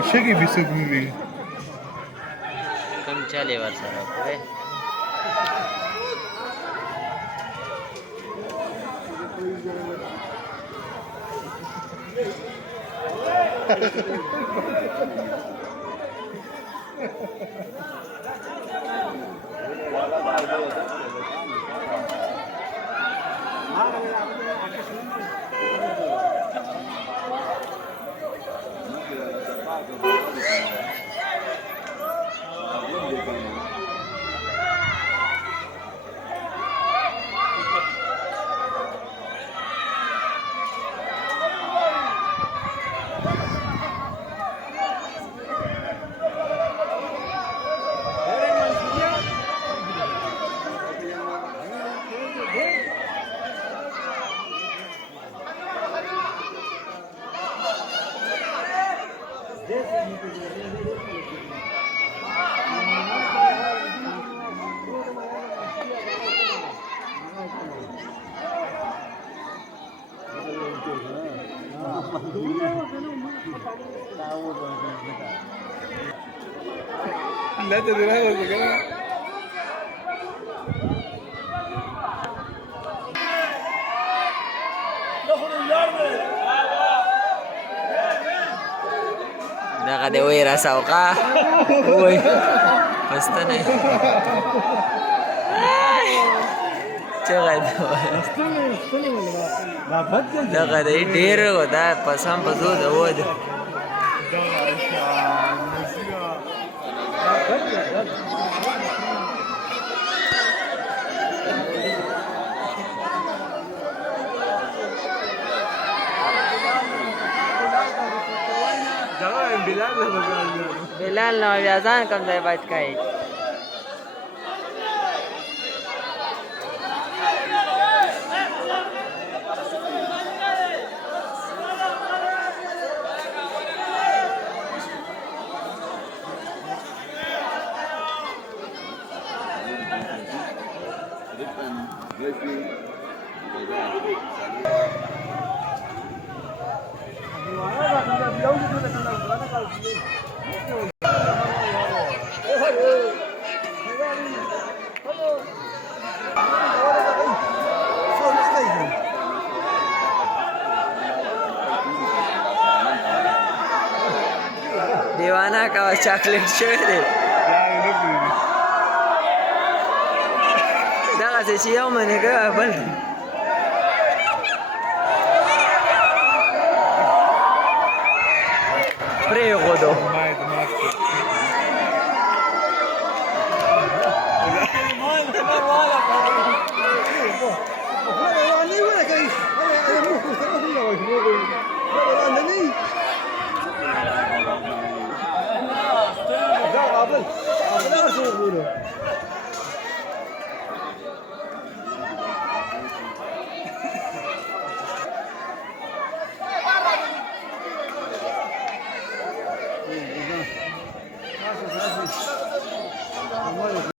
شګي بيسګوي کم چالي ور سره پوره لا تدري هذا الكلام دغه دی وای را سوقه وای پستنه چغه دغه دی ډیر و دا پسام په زو ده و ده بلال نو بیا ځان کوم ځای بچ کړي دیوانه کا چاکلیټ شوی دی دغسې چې یو منې کوه بل پرېښودو